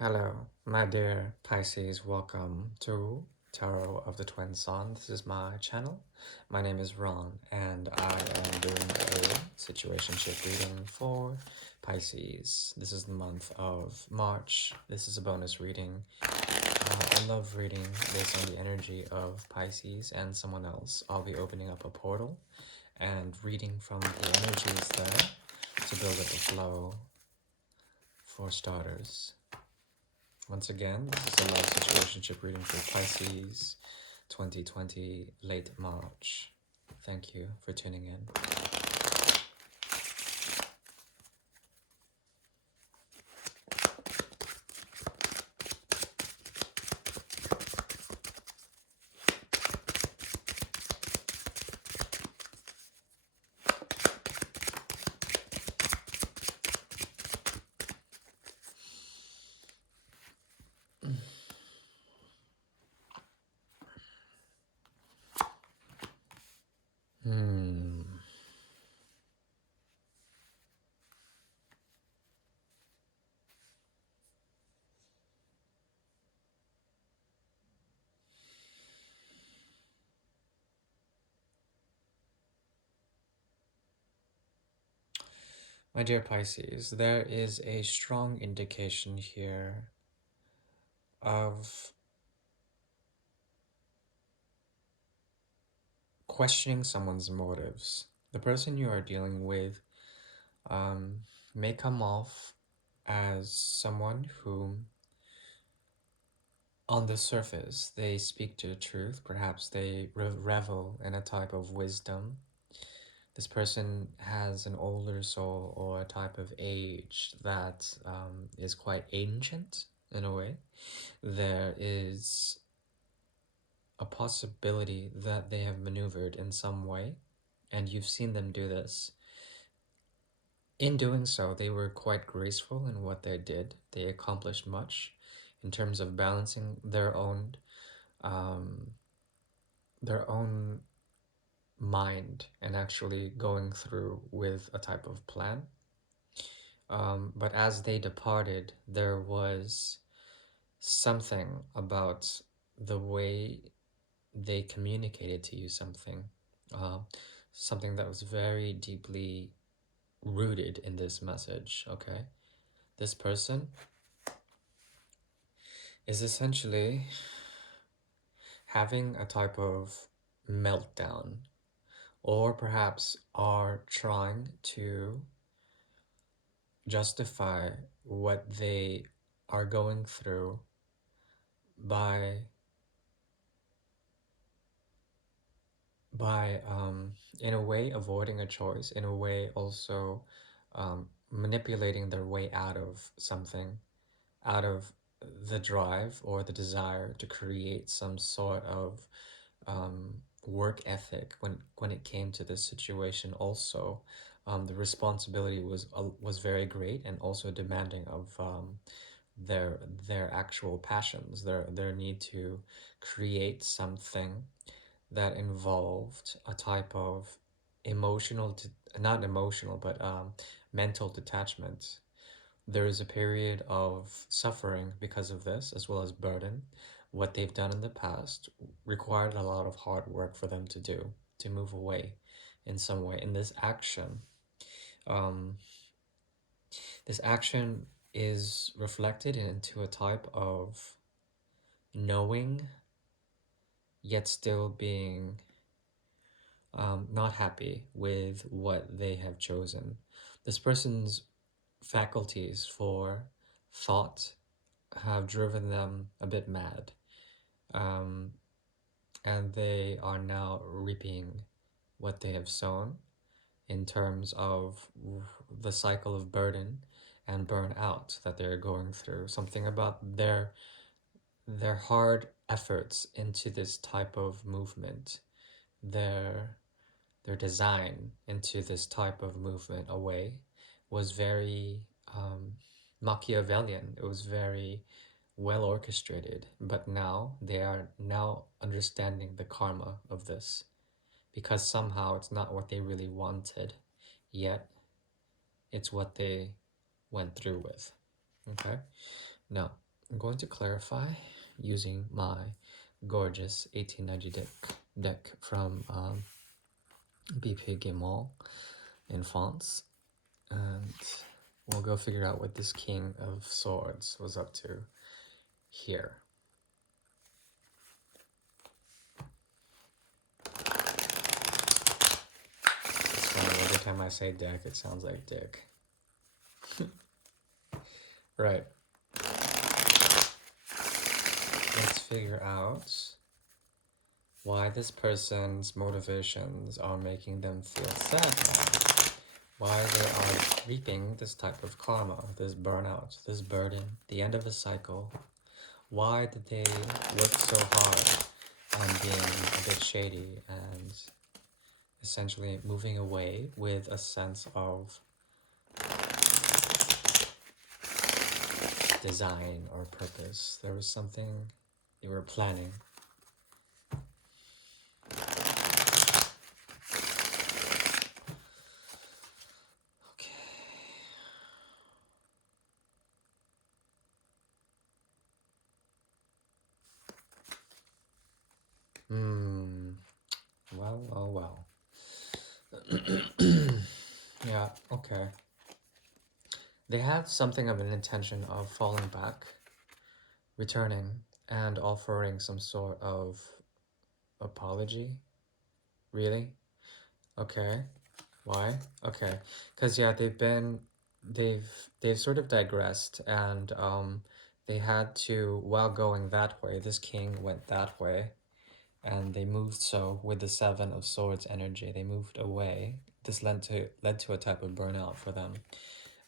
Hello, my dear Pisces. Welcome to Tarot of the Twin Sun. This is my channel. My name is Ron, and I am doing a situationship reading for Pisces. This is the month of March. This is a bonus reading. I love reading based on the energy of Pisces and someone else. I'll be opening up a portal and reading from the energies there to build up a flow for starters. Once again, this is a love situationship reading for Pisces 2020, late March. Thank you for tuning in. My dear Pisces, there is a strong indication here of questioning someone's motives. The person you are dealing with may come off as someone who, on the surface, they speak to the truth. Perhaps they revel in a type of wisdom. This person has an older soul or a type of age that is quite ancient in a way. There is a possibility that they have maneuvered in some way, and you've seen them do this. In doing so, they were quite graceful in what they did. They accomplished much in terms of balancing um, their own mind and actually going through with a type of plan. But as they departed, there was something about the way they communicated to you uh, something that was very deeply rooted in this message, okay? This person is essentially having a type of meltdown, or perhaps are trying to justify what they are going through by in a way avoiding a choice, in a way also manipulating their way out of something, out of the drive or the desire to create some sort of work ethic. When it came to this situation also, the responsibility was very great and also demanding of their actual passions, their need to create something that involved a type of not emotional, but mental detachment. There is a period of suffering because of this, as well as burden. What they've done in the past required a lot of hard work for them to do, to move away in some way. And um, this action is reflected into a type of knowing, yet still being not happy with what they have chosen. This person's faculties for thought have driven them a bit mad, um, and they are now reaping what they have sown in terms of the cycle of burden and burnout that they're going through. Something about their hard efforts into this type of movement, their their design into this type of movement away was very Machiavellian. It was very well orchestrated. But now they are now understanding the karma of this, because somehow it's not what they really wanted, yet it's what they went through with. Okay? Now, I'm going to clarify using my gorgeous 1890 deck from BP Game Mall in France, and we'll go figure out what this King of Swords was up to here. It's funny, every time I say deck, it sounds like dick. Right. Let's figure out why this person's motivations are making them feel sad now. Why they are reaping this type of karma, this burnout, this burden, the end of a cycle. Why did they work so hard on being a bit shady and essentially moving away with a sense of design or purpose? There was something they were planning. Okay. Well, well, well. Yeah, okay. They have something of an intention of falling back, returning, and offering some sort of apology. Really? Okay. Why? Okay. Because yeah, they've they've sort of digressed, and they had to, while going that way, this king went that way, and they moved, so with the Seven of Swords energy, they moved away. This led to a type of burnout for them.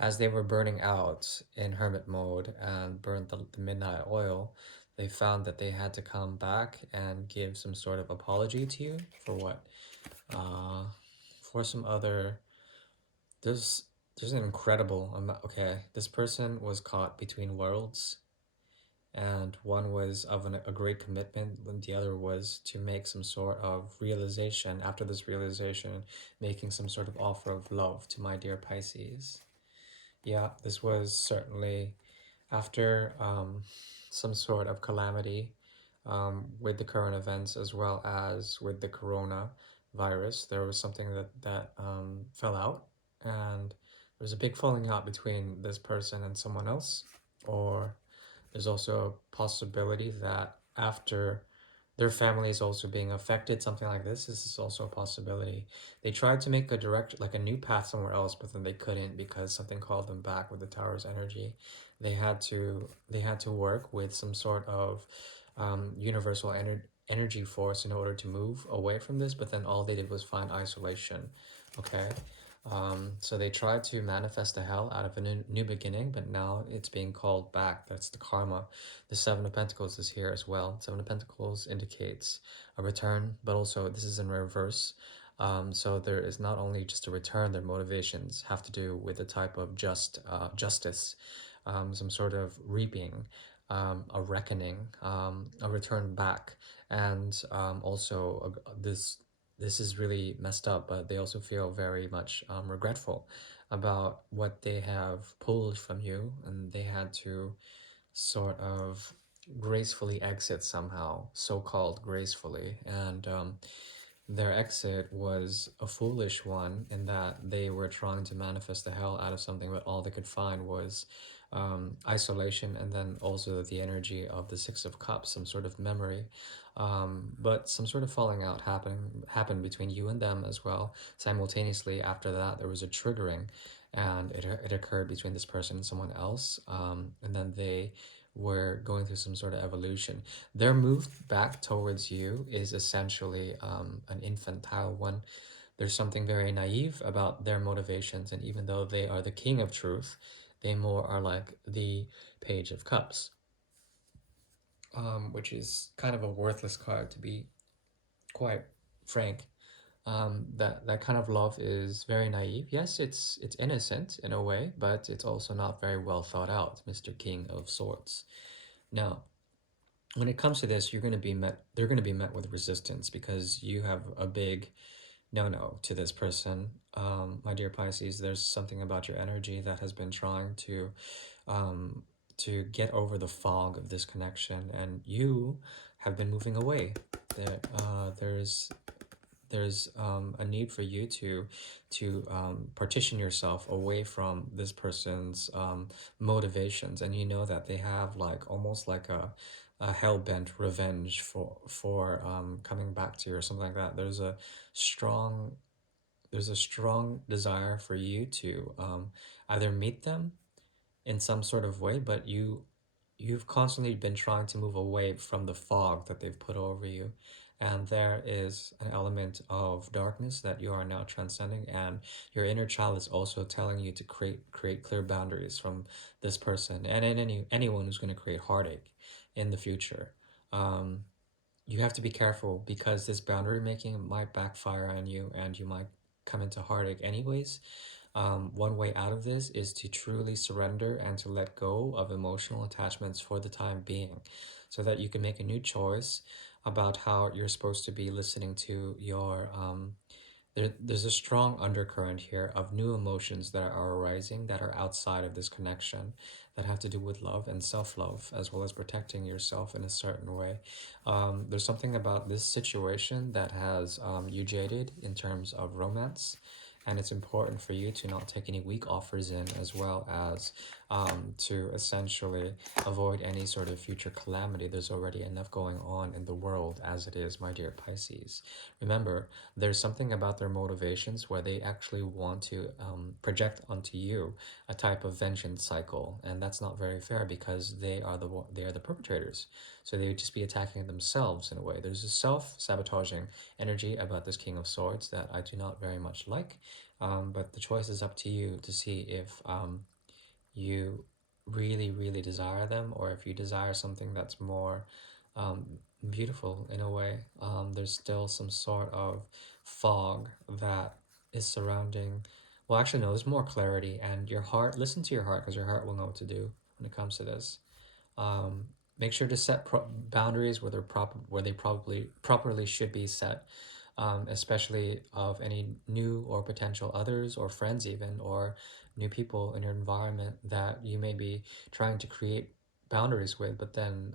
As they were burning out in hermit mode and burned the midnight oil, they found that they had to come back and give some sort of apology to you for what? Uh, for some other. There's there's an incredible amount. Okay, this person was caught between worlds, and one was of a great commitment, and the other was to make some sort of realization. After this realization, making some sort of offer of love to my dear Pisces. Yeah, this was certainly after some sort of calamity with the current events as well as with the corona virus. There was something that fell out, and there was a big falling out between this person and someone else. Or there's also a possibility that after their family is also being affected, something like this is also a possibility. They tried to make a direct, like a new path somewhere else, but then they couldn't because something called them back with the tower's energy. They had to work with some sort of universal energy force in order to move away from this, but then all they did was find isolation. Okay. So they tried to manifest the hell out of a new beginning, but now it's being called back. That's the karma. The Seven of Pentacles is here as well. Seven of Pentacles indicates a return, but also this is in reverse. So there is not only just a return, their motivations have to do with the type of justice, some sort of reaping, a reckoning, a return back, and also this is really messed up, but they also feel very much regretful about what they have pulled from you, and they had to sort of gracefully exit somehow, so-called gracefully, and their exit was a foolish one in that they were trying to manifest the hell out of something, but all they could find was isolation, and then also the energy of the Six of Cups, some sort of memory. But some sort of falling out happened between you and them as well. Simultaneously, after that, there was a triggering, and it occurred between this person and someone else. And then they were going through some sort of evolution. Their move back towards you is essentially an infantile one. There's something very naive about their motivations, and even though they are the king of truth, they more are like the Page of Cups, which is kind of a worthless card, to be quite frank. That kind of love is very naive. Yes, it's innocent in a way, but it's also not very well thought out, Mr. King of Swords. Now, when it comes to this, they're going to be met with resistance because you have a big no to this person. My dear Pisces, there's something about your energy that has been trying to to get over the fog of this connection, and you have been moving away. There's a need for you to partition yourself away from this person's motivations, and you know that they have like almost like a hell-bent revenge for coming back to you or something like that. Strong there's a strong desire for you to either meet them in some sort of way, but you've constantly been trying to move away from the fog that they've put over you. And there is an element of darkness that you are now transcending, and your inner child is also telling you to create clear boundaries from this person and anyone who's going to create heartache in the future. Um, you have to be careful because this boundary making might backfire on you, and you might come into heartache anyways. One way out of this is to truly surrender and to let go of emotional attachments for the time being, so that you can make a new choice about how you're supposed to be listening to your there's a strong undercurrent here of new emotions that are arising that are outside of this connection, that have to do with love and self-love, as well as protecting yourself in a certain way. There's something about this situation that has you jaded in terms of romance, and it's important for you to not take any weak offers in, as well as to essentially avoid any sort of future calamity. There's already enough going on in the world as it is, my dear Pisces. Remember, there's something about their motivations where they actually want to project onto you a type of vengeance cycle, and that's not very fair because they are the perpetrators. So they would just be attacking themselves in a way. There's a self-sabotaging energy about this King of Swords that I do not very much like, but the choice is up to you to see if you really, really desire them, or if you desire something that's more um, beautiful in a way. There's still some sort of fog that is surrounding. Well, actually, no, there's more clarity, and your heart, listen to your heart because your heart will know what to do when it comes to this. Um, Make sure to set boundaries where they probably properly should be set, especially of any new or potential others or friends even, or new people in your environment that you may be trying to create boundaries with, but then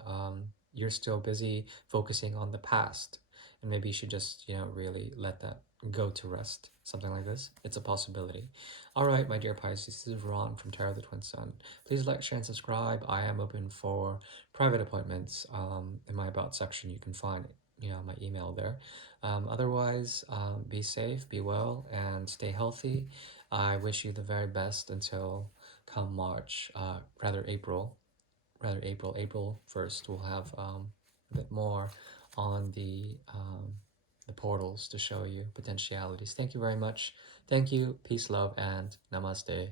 you're still busy focusing on the past, and maybe you should just really let that go to rest. Something like this. It's a possibility. All right, my dear Pisces, this is Ron from Tarot of the Twin Sun. Please like, share, and subscribe. I am open for private appointments. In my About section, you can find my email there. Otherwise, be safe, be well, and stay healthy. I wish you the very best until come March, April 1st. We'll have a bit more on the portals to show you potentialities. Thank you very much. Thank you. Peace, love, and namaste.